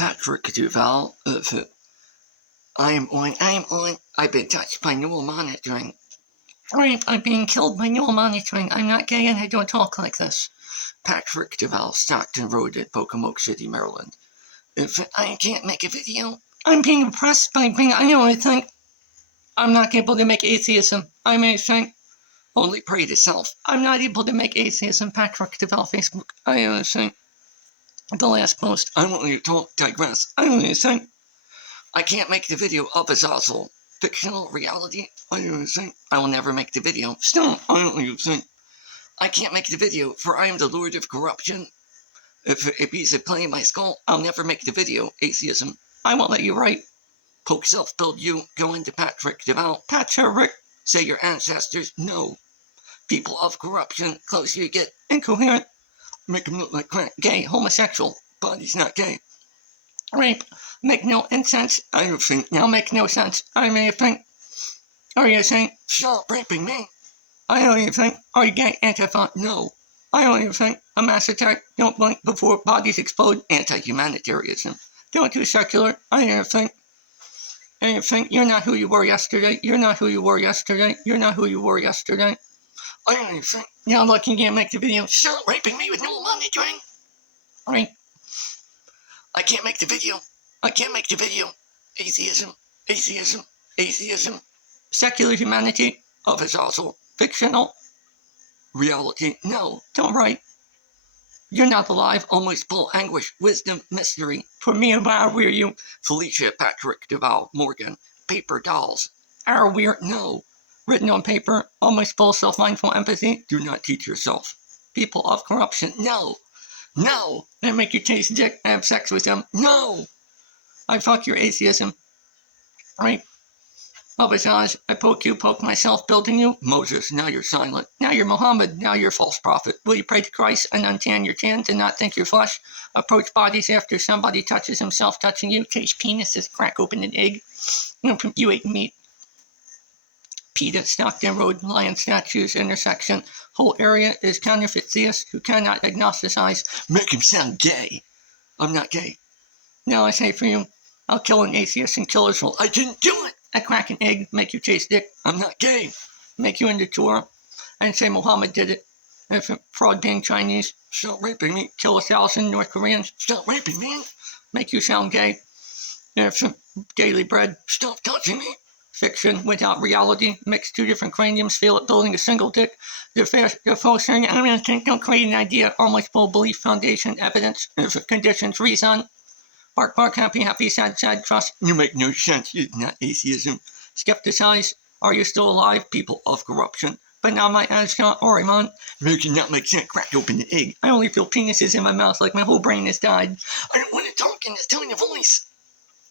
Patrick Duval, I am on. I've been touched by neural monitoring. Right, I'm being killed by neural monitoring. I'm not gay and I don't talk like this. Patrick Duval, Stockton Road at Pocomoke City, Maryland. If I can't make a video, I'm being oppressed by being, I know, I think I'm not able to make atheism. I may think only pray to self. I'm not able to make atheism. Patrick Duval, Facebook. I only think the last post. I want you to digress. I only think I can't make the video of Azazel. Fictional reality. I only think I will never make the video. Still, I only think I can't make the video, for I am the Lord of corruption. If a piece of clay in my skull, I'll never make the video. Atheism. I won't let you write. Poke self-build you. Go into Patrick Duval. Patrick. Say your ancestors. No. People of corruption. Closer you get. Incoherent. Make him look like crack. Gay. Homosexual. Body's not gay. Rape. Make no sense. I don't think. Now make no sense. I may think. Are you saying? Stop raping me. I don't even think. Are you gay? Antifa? No. I don't even think. A mass attack. Don't blink before bodies explode. Anti-humanitarianism. Don't do secular. I don't think. I don't think. You're not who you were yesterday. You're not who you were yesterday. You're not who you were yesterday. I don't even think. Now look, you can't make the video. Stop raping me with no monitoring. Right. I can't make the video. I can't make the video. Atheism. Atheism. Atheism. Secular humanity. Of is also fictional. Reality. No, don't write. You're not alive. Almost full anguish. Wisdom. Mystery. For me and where were you? Felicia. Patrick Duval. Morgan. Paper dolls. Are weird. No. Written on paper. Almost full self-mindful empathy. Do not teach yourself. People of corruption. No. No. I make you taste dick. I have sex with them. No. I fuck your atheism. Right? Abazaz, I poke myself, building you. Moses, now you're silent. Now you're Muhammad, now you're false prophet. Will you pray to Christ and untan your tans and not think you're flesh? Approach bodies after somebody touches himself touching you. Taste penises, crack open an egg. You ate meat. PETA, Stockton Road, Lion Statues, intersection. Whole area is counterfeit theists who cannot agnosticize. Make him sound gay. I'm not gay. Now I say for you, I'll kill an atheist and kill his soul. I didn't do it. I crack an egg, make you taste dick. I'm not gay. Make you into Torah. And say Muhammad did it. If fraud being Chinese. Stop raping me. Kill 1,000 North Koreans. Stop raping me. Make you sound gay. If daily bread. Stop touching me. Fiction without reality. Mix two different craniums. Feel it building a single dick. The false thing. I'm going to think. Don't create an idea. Almost full belief. Foundation. Evidence. If conditions. Reason. Bark, bark, happy, happy, sad, sad, trust. You make no sense. It's not atheism. Skepticize. Are you still alive? People of corruption. But now my Ashka or Iman. Make it not make sense. Crack open the egg. I only feel penises in my mouth like my whole brain has died. I don't want to talk in this tone of voice.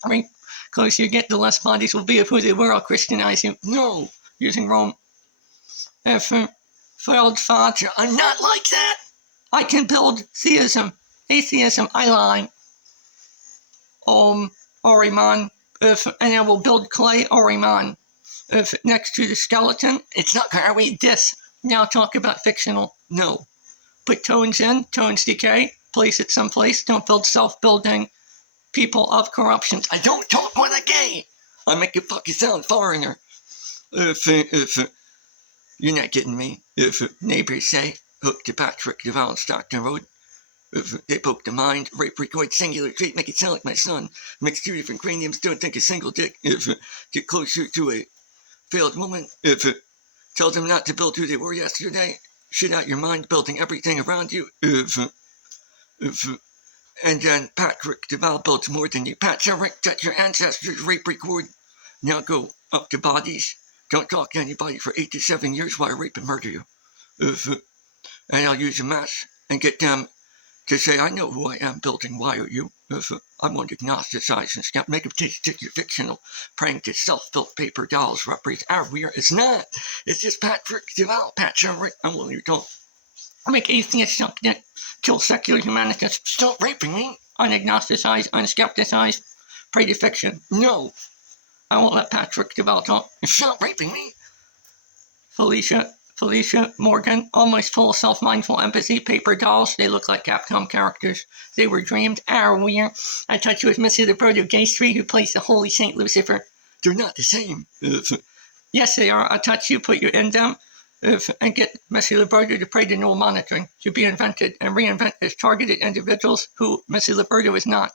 I mean, closer you get, the less bodies will be of who they were. I'll Christianize you. No. Using Rome. Failed father. I'm not like that. I can build theism. Atheism. I lie. Oriman, and I will build clay Oriman. If next to the skeleton, it's not gonna read this. Now talk about fictional. No. Put tones in, tones decay, place it someplace, don't build self-building. People of corruption. I don't talk when I'm gay. I make you fucking sound foreigner. If you're not getting me. If neighbors say, hook to Patrick Duval, Stockton Road. If they poke the mind, rape, record, singular trait, make it sound like my son. Mix two different craniums, don't think a single dick. If get closer to a failed woman. If tell them not to build who they were yesterday. Shit out your mind, building everything around you. And then Patrick Duval builds more than you. Patrick, touch your ancestors, rape, record. Now go up to bodies. Don't talk to anybody for 8 to 7 years while I rape and murder you. And I'll use a mask and get them to say, I know who I am building, why are you? I'm going to gnosticize and scam, make them taste that you're fictional, praying to self-built paper dolls, represent our weird. It's not. It's just Patrick Duval, Patrick. I'm willing to talk. I make atheists suck dick, kill secular humanists, stop raping me, unagnosticize, unskepticize, pray to fiction. No. I won't let Patrick Duval talk. Stop raping me. Felicia, Felicia Morgan, almost full of self-mindful empathy, paper dolls, they look like Capcom characters. They were dreamed, weird. I touch you with Missy the Bird of Gay Street, who plays the Holy Saint Lucifer. They're not the same. Yes, they are. I touch you, put you in them, and get Missy Liberto to pray to Neurel monitoring to be invented and reinvent as targeted individuals who Missy Liberto is not.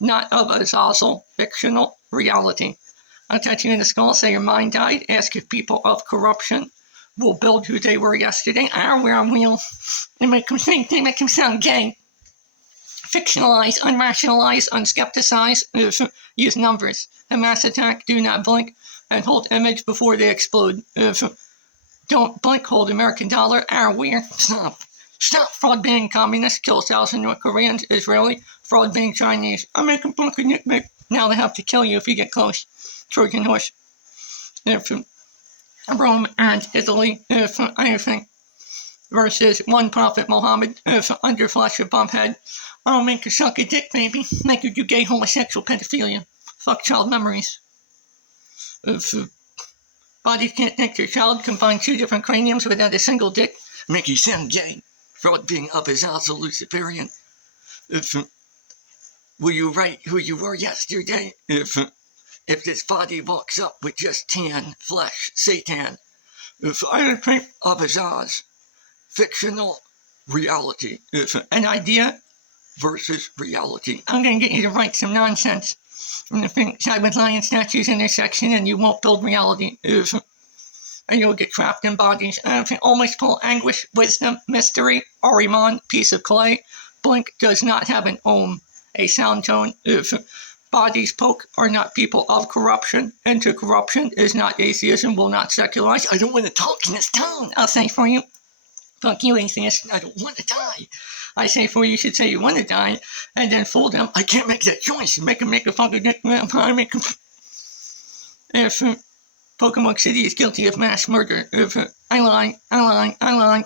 Not of Azazel, fictional reality. I'll touch you in the skull, say your mind died, ask if people of corruption will build who they were yesterday. We're on wheel. They make them think, they make them sound gay. Fictionalize, unrationalize, unskepticize, use numbers. A mass attack, do not blink, and hold image before they explode. Don't blink, hold American dollar, weird. Stop. Stop fraud being communist, kill 1,000 North Koreans, Israeli, fraud being Chinese. I make them blink and nick. Now they have to kill you if you get close. Trojan horse. Rome and Italy, anything, versus one prophet Muhammad, under flash of bump head. I'll make you suck a dick, baby. Make you do gay homosexual pedophilia. Fuck child memories. Bodies can't think their child, combine 2 different craniums without a single dick. Make you sound gay. Fraud being up is also Luciferian. Will you write who you were yesterday? If this body walks up with just tan flesh, Satan. I think of Azaz, fictional reality. An idea versus reality. I'm going to get you to write some nonsense. And side with lion statues in this section, and you won't build reality. And you'll get trapped in bodies. Almost full anguish, wisdom, mystery, Ariman, piece of clay. Blink does not have an ohm, a sound tone. Bodies poke are not people of corruption. Into corruption is not atheism, will not secularize. I don't want to talk in this tone. I'll say for you. Fuck you, atheist. I don't want to die. I say for you should say you want to die, and then fool them. I can't make that choice. Make them make a fucking dick. I make them. If Pokemon City is guilty of mass murder, if I lie.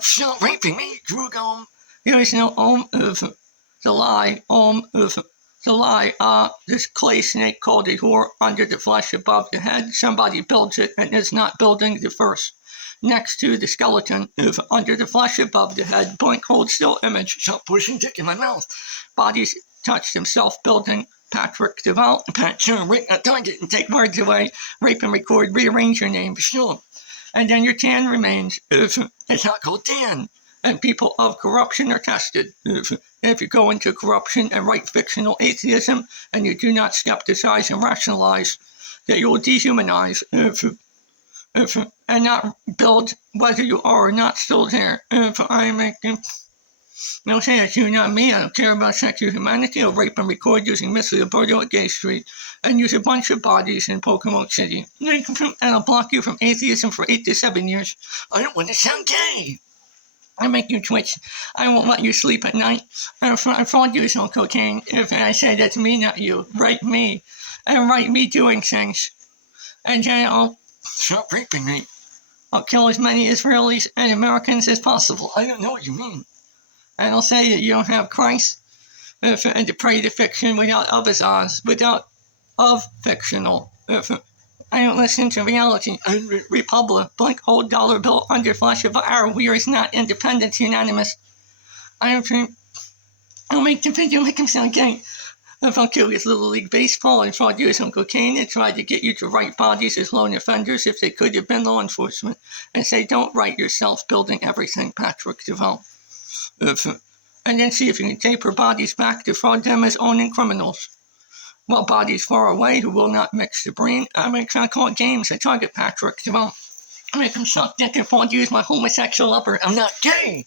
Stop raping me, Drugom. There is no of the lie, of the lie, this clay snake called a whore under the flesh above the head. Somebody builds it and is not building the first. Next to the skeleton, under the flesh above the head, blink, hold still image. Stop pushing dick in my mouth. Bodies touch themselves, building Patrick Deval. Rape that target and take words away. Rape and record, rearrange your name, sure. And then your tan remains. It's not called tan. And people of corruption are tested. If you go into corruption and write fictional atheism, and you do not skepticize and rationalize, that you will dehumanize. And not build whether you are or not still there. If I make them, they'll say it's you, not me. I don't care about sexual humanity. I'll rape and record using Missy Liberto at Gay Street and use a bunch of bodies in Pokemon City. And I'll block you from atheism for 8 to 7 years. I don't want to sound gay. I make you twitch. I won't let you sleep at night. I fraud you on cocaine. If I say that's me, not you. Write me. And write me doing things. And then I'll stop raping me. I'll kill as many Israelis and Americans as possible. I don't know what you mean. And I'll say that you don't have Christ, and to pray to fiction without of Azaz, without of fictional. I don't listen to reality. Republic, blink, hold dollar bill under flash of our we are not independence unanimous. I'll make the video make him sound gay. If I'll kill his Little League Baseball and fraud you with some cocaine and try to get you to write bodies as lone offenders if they could have been law enforcement, and say don't write yourself building everything Patrick Deval. And then see if you can taper bodies back to fraud them as owning criminals. While bodies far away who will not mix the brain, I call it games. I target Patrick Deval. I make him suck dick and fraud you as my homosexual lover. I'm not gay.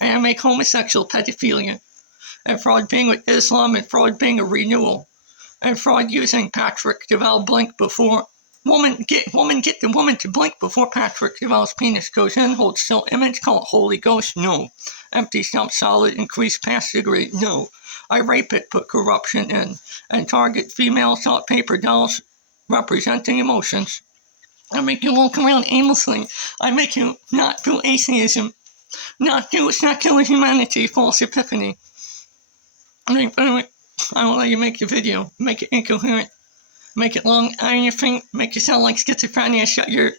And I make homosexual pedophilia. And fraud being with Islam, and fraud being a renewal, and fraud using Patrick Deval blink before get the woman to blink before Patrick Deval's penis goes in, hold still image, call it Holy Ghost, no. Empty stump solid, increase pass degree, no. I rape it, put corruption in, and target female salt paper dolls representing emotions. I make you walk around aimlessly. I make you not do atheism, not do secular humanity, false epiphany. I won't let you make the video. Make it incoherent. Make it long. Iron your finger. Make you sound like schizophrenia. Shut your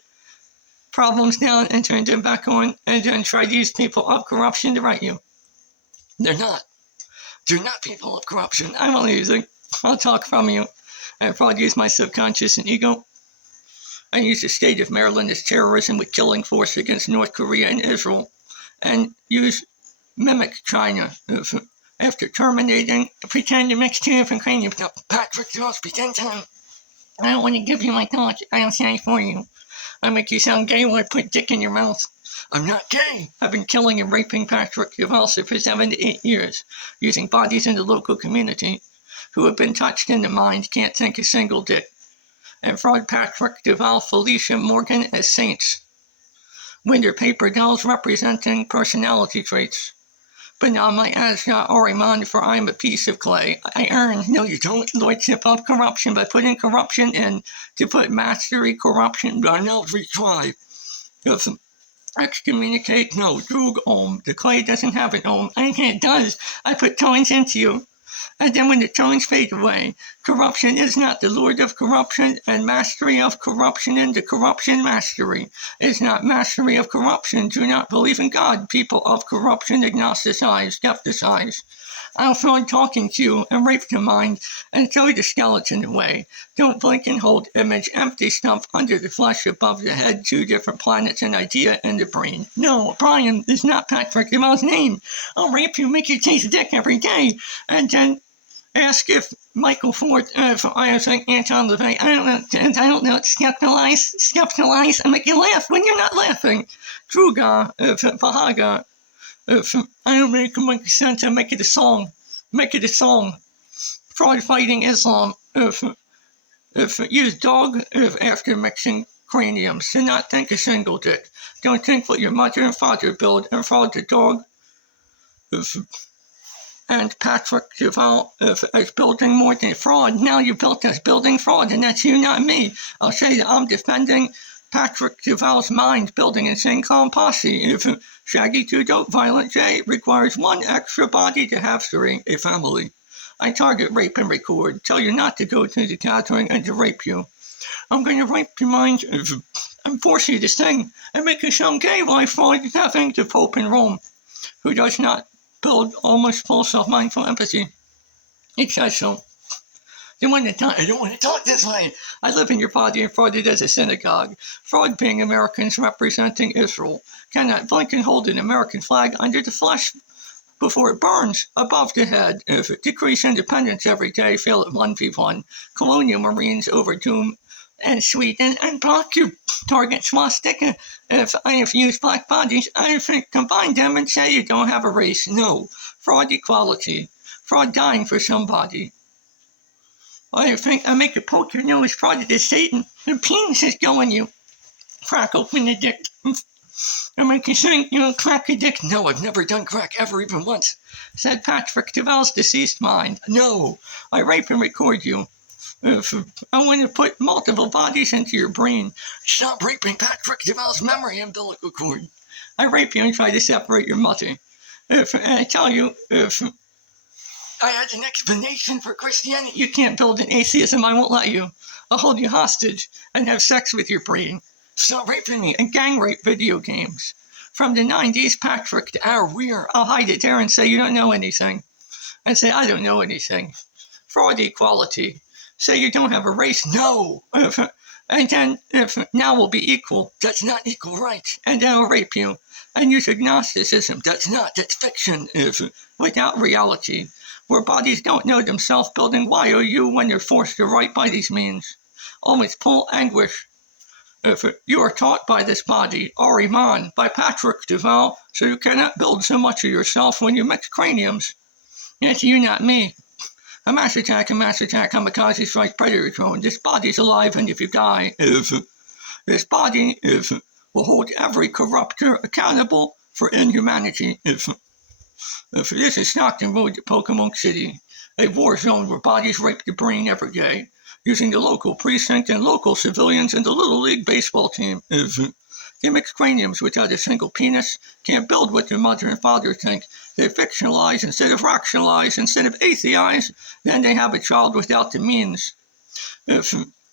problems down and turn them back on, and then try to use people of corruption to write you. They're not. They're not people of corruption. I'm only using. I'll talk from you. I probably use my subconscious and ego. I use the state of Maryland as terrorism with killing force against North Korea and Israel, and mimic China after terminating, pretend to mix two different craniums. Now, Patrick, you must pretend time. I don't want to give you my thoughts. I'll say for you. I make you sound gay when I put dick in your mouth. I'm not gay. I've been killing and raping Patrick Duvalsa for 7 to 8 years, using bodies in the local community who have been touched in the mind, can't think a single dick, and fraud Patrick Duval, Felicia Morgan as saints. Winter paper dolls representing personality traits. But now my Asya Ariman, for I am a piece of clay. I earn, no you don't, lordship of corruption by putting corruption in. To put mastery, corruption, I now retry. Excommunicate, no, drug om. The clay doesn't have an om. I think it does. I put tones into you. And then when the tones fade away, corruption is not the lord of corruption, and mastery of corruption and the corruption mastery is not mastery of corruption. Do not believe in God, people of corruption, agnosticize, skepticize. I'll fraud talking to you and rape the mind and throw the skeleton away. Don't blink and hold image, empty stump under the flesh above the head, 2 different planets, an idea in the brain. No, Brian is not Patrick Duval's name. I'll rape you, make you taste dick every day, and then ask if Michael Ford, if I was like Anton LaVey, I don't know, skeptilize, and make you laugh when you're not laughing. Druga, if Bahaga, if I don't make sense, I make it a song. Fraud fighting Islam, if use dog, if after mixing craniums, do not think a single dick. Don't think what your mother and father build, and fraud the dog, and Patrick Duval as building more than fraud. Now you built us building fraud, and that's you, not me. I'll say that I'm defending Patrick Duval's mind, building insane clown posse. If Shaggy 2 Dope Violent J requires 1 extra body to have 3, a family. I target, rape, and record. Tell you not to go to the gathering and to rape you. I'm going to rape your mind and force you to sing and make you sound gay while fraud having the Pope in Rome, who does not build almost full self-mindful empathy. It says so. I don't want to talk this way. I live in your body and frauded as a synagogue. Fraud being Americans representing Israel. Cannot blink and hold an American flag under the flesh before it burns above the head. If it decrease independence every day, fail at 1v1. Colonial Marines over Doom and Sweden and block you. Target swastika. If I have used black bodies, I combine them and say you don't have a race. No. Fraud equality. Fraud dying for somebody. I think I make a poke your nose, fraud it is Satan. The penis is going you. Crack open the dick. I make you think, crack a dick. No, I've never done crack ever, even once. Said Patrick Duval's deceased mind. No, I rape and record you. I want to put multiple bodies into your brain. Stop raping Patrick Duval's memory umbilical cord. I rape you and try to separate your mother. I tell you, if I had an explanation for Christianity, you can't build an atheism, I won't let you. I'll hold you hostage and have sex with your brain. Stop raping me and gang rape video games. From the 90s, Patrick to our weird, I'll hide it there and say you don't know anything. And say I don't know anything. Fraud equality. Say you don't have a race. No. And then, if now we'll be equal. That's not equal rights. And then I'll rape you. And use agnosticism. That's fiction. Without reality. Where bodies don't know themselves, building YOU when they're forced to write by these means. Always pull anguish. If you are taught by this body, Ariman, by Patrick Duval, so you cannot build so much of yourself when you mix craniums. It's you, not me. A mass attack, kamikaze strike, predator drone. This body's alive, and if you die, this body will hold every corruptor accountable for inhumanity. If this is Stockton Road to Pokemon City, a war zone where bodies rape the brain every day, using the local precinct and local civilians and the Little League baseball team. They mix craniums without a single penis, can't build what their mother and father think. They fictionalize instead of rationalize, instead of atheize, then they have a child without the means.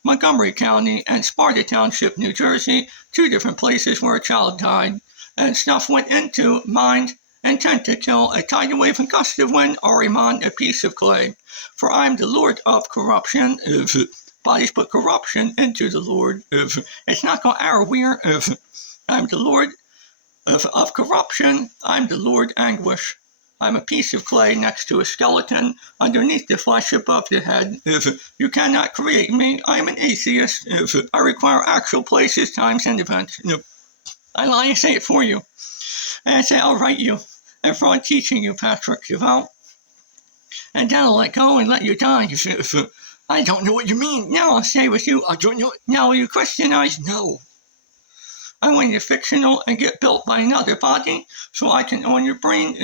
Montgomery County, and Sparta Township, New Jersey, 2 different places where a child died. And stuff went into mind, intent to kill, a tidal wave and gust of wind, Ahriman, a piece of clay. For I am the Lord of corruption. Bodies put corruption into the Lord. It's not called Arawir. I'm the Lord of corruption. I'm the Lord anguish. I'm a piece of clay next to a skeleton, underneath the flesh above the head. You cannot create me. I am an atheist. I require actual places, times, and events. I lie and say it for you. And I say I'll write you. And for teaching you, Patrick Duval. And then I'll let go and let you die. I don't know what you mean. Now I'll say with you, I don't know. Now will you Christianize? No. I want you fictional and get built by another body so I can own your brain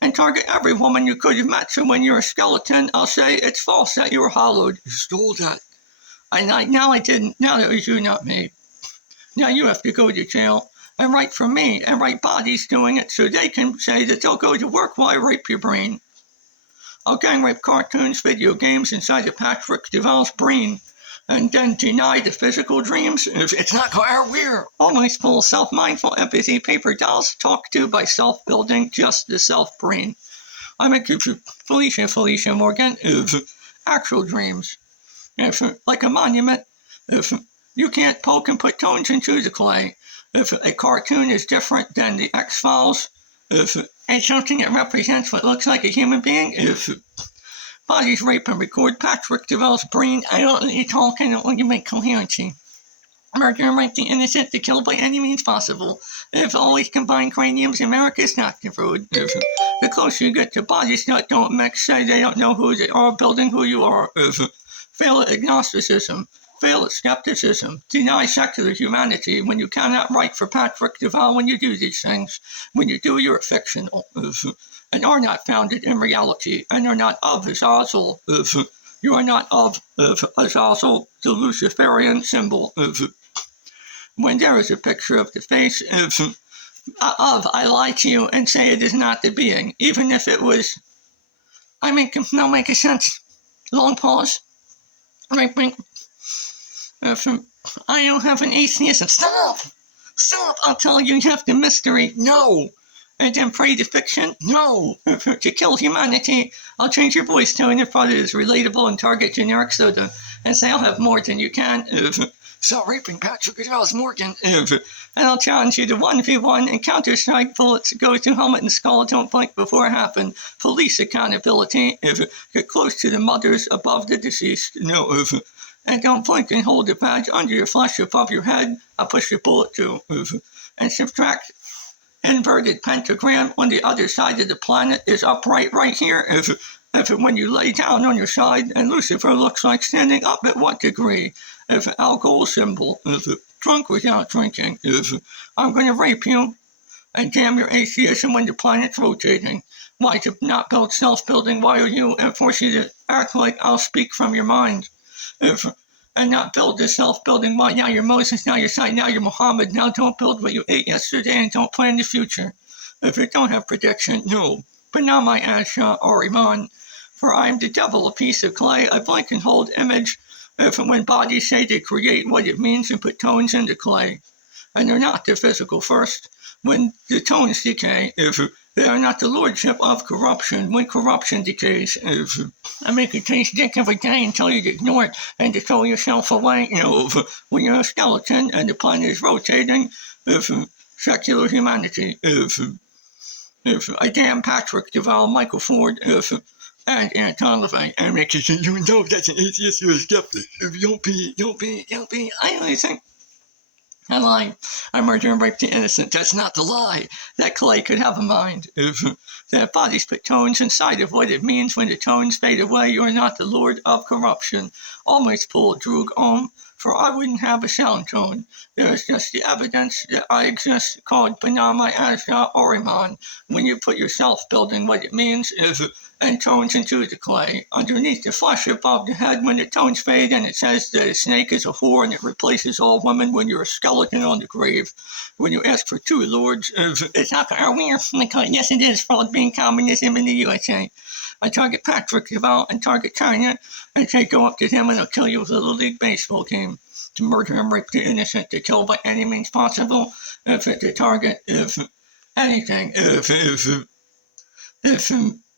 and target every woman you could have met. So when you're a skeleton, I'll say it's false that you were hollowed. You stole that. Now I didn't. Now that was you, not me. Now you have to go to jail and write for me and write bodies doing it so they can say that they'll go to work while I rape your brain. I'll gang rape cartoons, video games inside of Patrick Duval's brain and then deny the physical dreams. It's not weird. Always full of self-mindful empathy paper dolls talked to by self-building just the self-brain. I'm a Felicia Morgan actual dreams. Like a monument, you can't poke and put tones into the clay. If a cartoon is different than the X-Files, and something that represents what looks like a human being, if bodies rape and record Patrick Duval's brain, I don't let you talk, I don't want you make coherency. Murder and rape the innocent to kill by any means possible. If always combine craniums, America's not the road. The closer you get to bodies that don't mix, say they don't know who they are, building who you are. Fail at agnosticism. Fail at skepticism. Deny secular humanity when you cannot write for Patrick Duval when you do these things. When you do, you're fictional. And are not founded in reality, and are not of Azazel. You are not of Azazel, the Luciferian symbol. When there is a picture of the face I lie to you and say it is not the being, even if it was. I make a sense. Long pause. Right. I don't have an atheism. Stop! I'll tell you have the mystery. No! And then pray to fiction? No! To kill humanity, I'll change your voice tone if it is relatable and target generic soda, and say I'll have more than you can. Stop raping Patrick Duval's Morgan. And I'll challenge you to 1v1 and Counter-Strike bullets go to helmet and skull. Don't blink before it happened. Police accountability. Get close to the mothers above the deceased. No. And don't blink and hold the badge under your flesh above your head. I'll push your bullet too. And subtract inverted pentagram on the other side of the planet is upright right here. When you lay down on your side and Lucifer looks like standing up at what degree? Alcohol symbol. Drunk without drinking. I'm going to rape you and damn your atheism when the planet's rotating. Why to not build self-building? Why are you and force you to act like I'll speak from your mind? And not build the self-building. Why now you're Moses, now you're Saint, now you're Muhammad. Now don't build what you ate yesterday and don't plan the future. If you don't have prediction, no. But now my Asha Ahriman. For I am the devil, a piece of clay. I blink and hold image. When bodies say they create what it means and put tones into clay. And they're not the physical first. When the tones decay, they are not the lordship of corruption. When corruption decays, I make it taste dick every day until you ignore it and to throw yourself away. When you're a skeleton and the planet is rotating, secular humanity, I damn Patrick Duval, Michael Ford, and Anton LaVey, and make it you know that's an atheist, you're a skeptic. Don't be. I only think. I lie. I murder and rape the innocent. That's not the lie. That clay could have a mind. That bodies put tones inside of what it means when the tones fade away. You are not the lord of corruption. Always pull drug om, for I wouldn't have a sound tone. There is just the evidence that I exist, called Banama Asha Ahriman. When you put yourself building what it means, and tones into the clay. Underneath the flesh above the head, when the tones fade and it says that a snake is a whore and it replaces all women when you're a skeleton on the grave. When you ask for 2 lords, it's not weird. Yes, it is, fraud being communism in the USA. I target Patrick Duval and target China and say go up to him and I'll kill you with a Little League baseball game. To murder and rape the innocent, to kill by any means possible, to target, anything,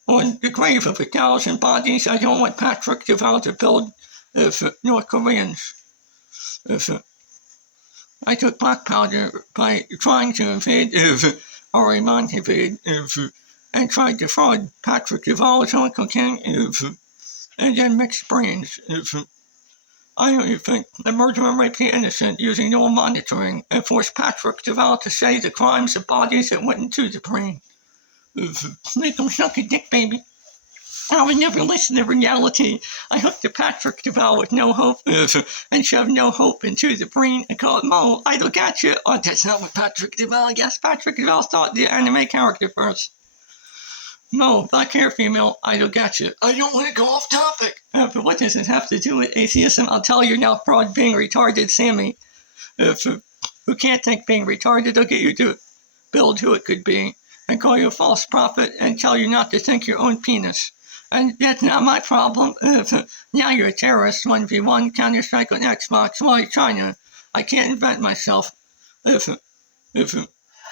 on the grave of 1,000 bodies, I don't want Patrick Duval to build, North Koreans. I took black powder by trying to invade, or Iran invade, and tried to fraud Patrick Duval as Uncle King, and then mixed brains, I don't even think the murder and rape the innocent using no monitoring and forced Patrick Duval to say the crimes of bodies that went into the brain. Make him suck a dick, baby. I would never listen to reality. I hooked to Patrick Duval with no hope and shoved no hope into the brain and called Mo, I don't got you. Oh, that's not what Patrick Duval, yes, Patrick Duval thought the anime character first. Mo, black hair female, I don't got you. I don't want to go off topic. But what does it have to do with atheism? I'll tell you now, fraud being retarded, Sammy. Who can't think being retarded, I'll get you to build who it could be and call you a false prophet and tell you not to think your own penis. And that's not my problem. Now you're a terrorist, 1v1, Counter-Strike on Xbox, why China? I can't invent myself. Kill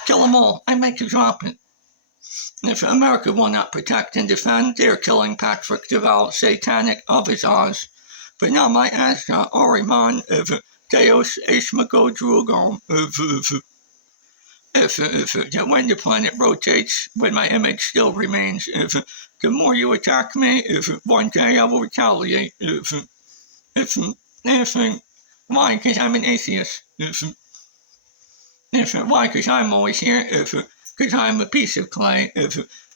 them all, I make you drop it. If America will not protect and defend, they're killing Patrick Duval, satanic of his Oz. But now my Asha, Oriman, Deus, Ishmago, Drugom, when the planet rotates, when my image still remains, the more you attack me, one day I will retaliate, why? Because I'm an atheist. Why? Because I'm always here, because I'm a piece of clay,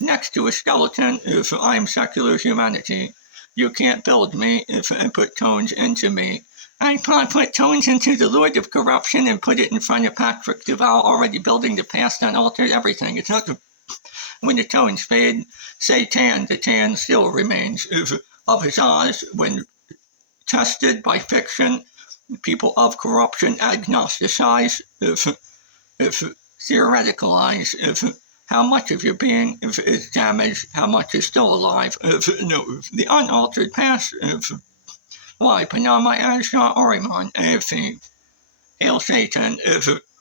next to a skeleton, I'm secular humanity. You can't build me, and put tones into me. I can't put tones into the Lord of Corruption and put it in front of Patrick Duval, already building the past unaltered everything. It's not when the tones fade, Satan, the tan still remains, of his Oz, when tested by fiction, people of corruption agnosticise, theoreticalize, how much of your being is damaged, how much is still alive, the unaltered past, why, Panama Ansha Oriman, Hail Satan,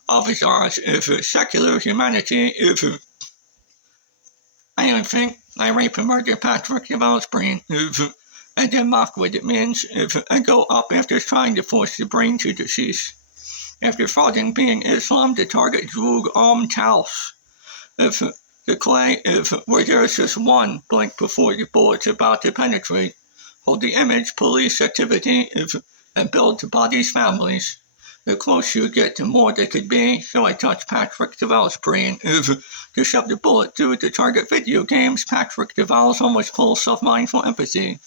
of his Oz, secular humanity, I don't think I rape and murder Patrick Duval's brain, and then mock what it means, and go up after trying to force the brain to decease. After frauding being Islam to target Drug Taus. The clay, where there's just one blink before the bullet's about to penetrate, hold the image, police activity, and build the body's families. The closer you get, the more they could be, so I touch Patrick Duval's brain, to shove the bullet through to target video games. Patrick Duval's almost full self-mindful empathy.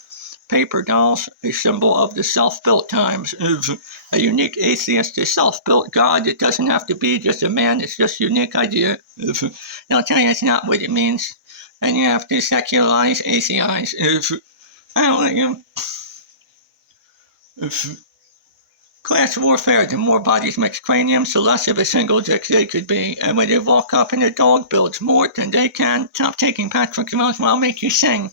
Paper dolls, a symbol of the self-built times, a unique atheist, a self-built God. It doesn't have to be just a man, it's just a unique idea. I'll tell you it's not what it means, and you have to secularize, atheize. I don't let you. Class warfare, the more bodies mix craniums, the less of a single dick they could be. And when they walk up and a dog builds more than they can, stop taking Patrick Duval's, well, I'll make you sing.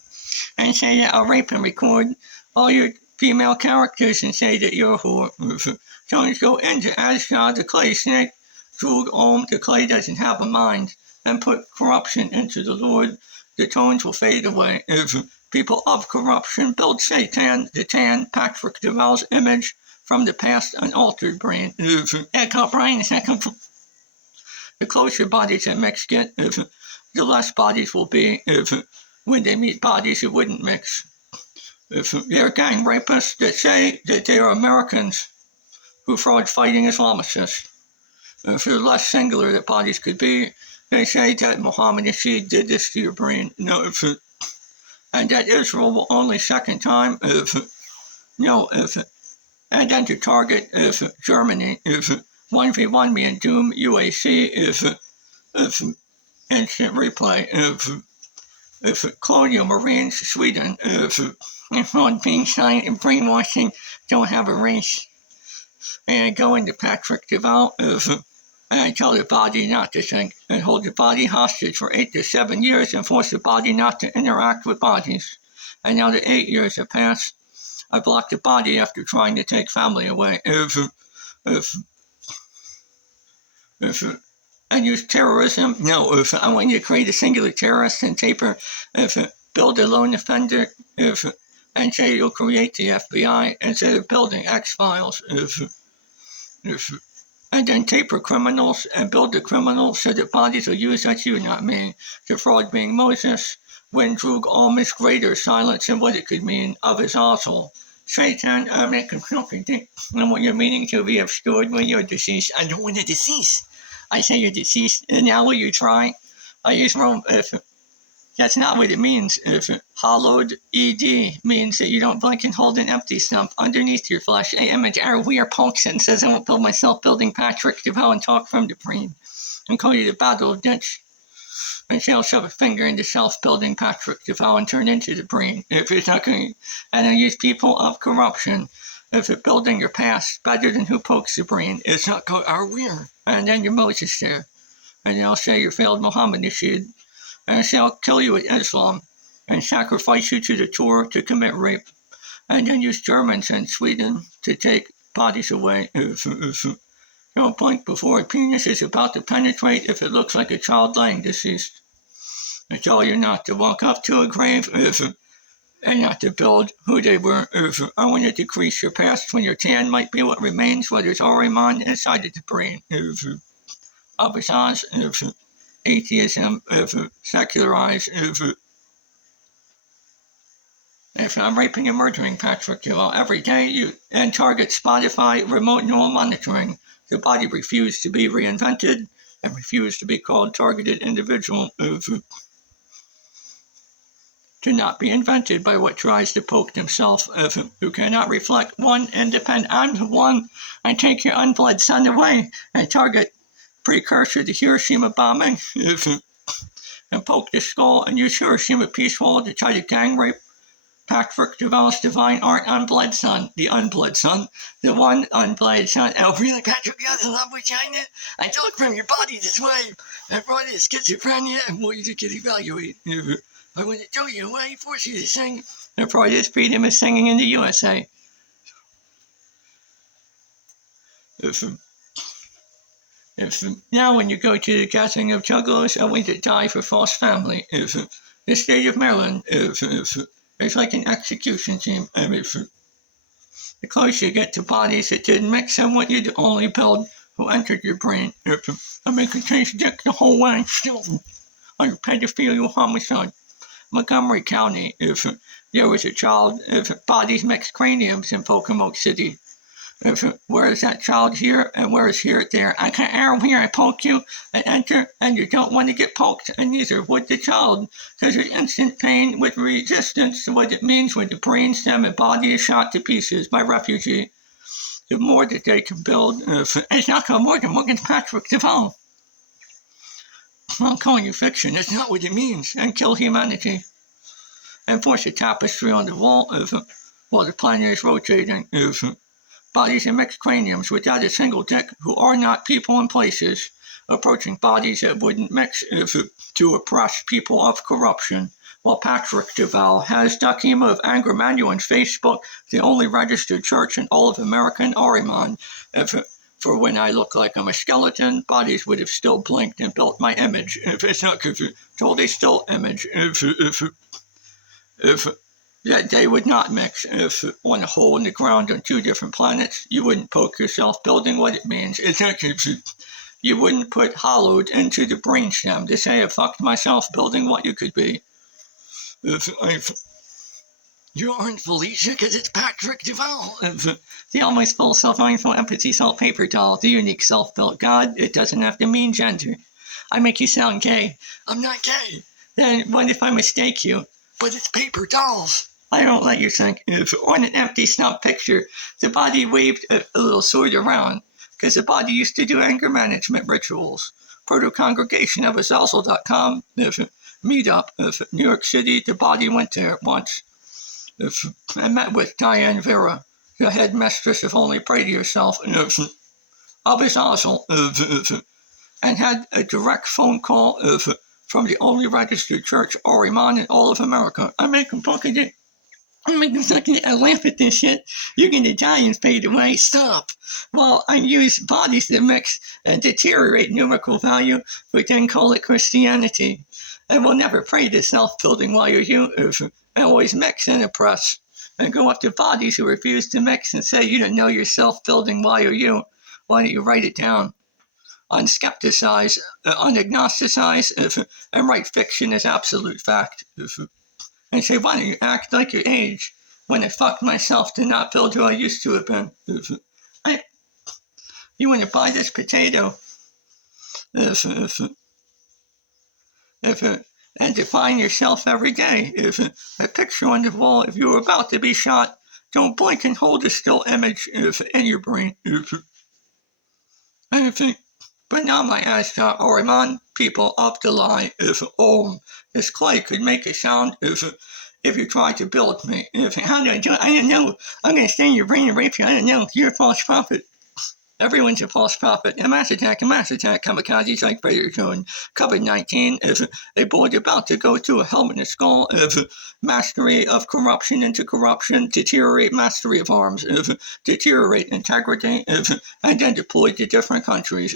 And say that I'll rape and record all your female characters and say that you're a whore. Tones go into Asha, the clay snake, Drug the clay doesn't have a mind, and put corruption into the Lord. The tones will fade away. People of corruption build Satan, the tan, Patrick Duval's image from the past unaltered brain. Echo brain, the closer bodies that mix get, the less bodies will be, when they meet bodies who wouldn't mix. They're gang rapists that say that they are Americans who fraud fighting Islamicists. The less singular that bodies could be, they say that Muhammad Rashid did this to your brain. And that Israel will only second time and then to target Germany, 1v1 me and Doom, UAC, instant replay, Colonial Marines, Sweden, on being silent and brainwashing, don't have a race. And I go into Patrick Duval, and I tell the body not to think, and hold the body hostage for 8 to 7 years, and force the body not to interact with bodies. And now that 8 years have passed, I blocked the body after trying to take family away. And use terrorism? No, I want you to create a singular terrorist and taper, build a lone offender, and say you'll create the FBI instead of building X-Files, and then taper criminals and build the criminals so that bodies will use that's you, not me. The fraud being Moses, when drug almost greater silence and what it could mean of his asshole. Satan, make him something, and what you're meaning to be obscured when you're deceased. I don't want to decease. I say you're deceased, and now will you try? I use Rome, that's not what it means. Hollowed ED means that you don't blink and hold an empty stump underneath your flesh. A image error, we are punks, and says I won't build myself building Patrick DeVoe and talk from the brain. And call you the battle of ditch. And shall shove a finger into self-building Patrick DeVoe and turn into the brain. If it's not going, and I use people of corruption. If it's building your past better than who pokes the brain, it's not going, are we? And then you're Moses there. And they'll say you failed Muhammad Nasheed. And shall kill you with Islam and sacrifice you to the Torah to commit rape. And then use Germans and Sweden to take bodies away. Don't blink before a penis is about to penetrate if it looks like a child lying deceased. I tell you not to walk up to a grave and not to build who they were. I want to decrease your past when your tan might be what remains, whether it's Oriman inside of the brain. Abasaz, atheism, secularized, if I'm raping and murdering Patrick DeVoe every day, and target Spotify remote neural monitoring. The body refused to be reinvented and refused to be called targeted individual. To not be invented by what tries to poke themselves, who cannot reflect one independent. I'm the one. I take your unbled son away and target precursor to Hiroshima bombing, and poke the skull and use Hiroshima peace wall to try to gang rape Patrick DeVoe's divine art unbled son, the unbled son, the one unbled son. Oh, really, Patrick, you have a love vagina? I took from your body this way. I brought in schizophrenia and want you to get evaluated. I want to throw you away, force you to sing. The Freudist freedom is singing in the USA. Now when you go to the gathering of juggalos, I want you to die for false family. The state of Maryland, it's like an execution team. The closer you get to bodies that didn't mix, I want you to only build who entered your brain. I make a change dick the whole way, still on pedophilia homicide. Montgomery County, if there was a child, if bodies mixed craniums in Pocomoke City. Where is that child here and where is here there? I can't arrow here, I poke you and enter, and you don't want to get poked, and neither would the child, because there's instant pain with resistance to what it means when the brainstem and body is shot to pieces by refugee. The more that they can build, it's not called Morgan Patrick DeVoe. I'm calling you fiction, that's not what it means, and kill humanity. And force a tapestry on the wall while the planet is rotating. Bodies in mixed craniums without a single dick who are not people in places, approaching bodies that wouldn't mix to oppress people of corruption. While Patrick DeVoe has Dakima of Anger Manual on Facebook, the only registered church in all of America and Ariman. For when I look like I'm a skeleton, bodies would have still blinked and built my image. If it's not told a still image, if that they would not mix. If on a hole in the ground on two different planets, you wouldn't poke yourself building what it means. It's actually, you wouldn't put hollowed into the brainstem to say I fucked myself building what you could be. You aren't Felicia because it's Patrick DeVoe. The almost full self-mindful empathy salt-paper doll, the unique self-built God, it doesn't have to mean gender. I make you sound gay. I'm not gay. Then what if I mistake you? But it's paper dolls. I don't let you think. If on an empty stump picture, the body waved a little sword around, because the body used to do anger management rituals. Proto-congregation of Azazel.com, meetup, New York City, the body went there once. I met with Diane Vera, the headmistress of Only Pray to Yourself, of Azazel, and had a direct phone call from the only registered church, Ariman, in all of America. I make them fucking it. Oh my God, I laugh at this shit. You're gonna die and fade away. Stop. Well, I use bodies that mix and deteriorate numerical value, but then call it Christianity. I will never pray to self-building while you I always mix and oppress. And go up to bodies who refuse to mix and say you don't know your self-building while you. Why don't you write it down? Unskepticize, unagnosticize, and write fiction as absolute fact. And say, why don't you act like your age? When I fucked myself to not build who I used to have been. You want to buy this potato? And define yourself every day. A picture on the wall, if you were about to be shot, don't blink and hold a still image in your brain. But now my eyes are remind people of the lie. This clay could make a sound if you try to build me. How do I do it? I don't know. I'm going to stay in your brain and rape you. I don't know. You're a false prophet. Everyone's a false prophet. A mass attack, kamikazes like Predator Zone, COVID-19, a board about to go to a helmet and skull, mastery of corruption into corruption, deteriorate mastery of arms, deteriorate integrity, and then deploy to different countries.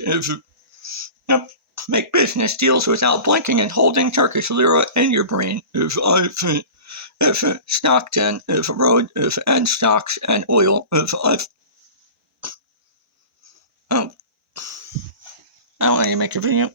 Make business deals without blinking and holding Turkish lira in your brain. Stockton, road, and stocks and oil, I want to make a video.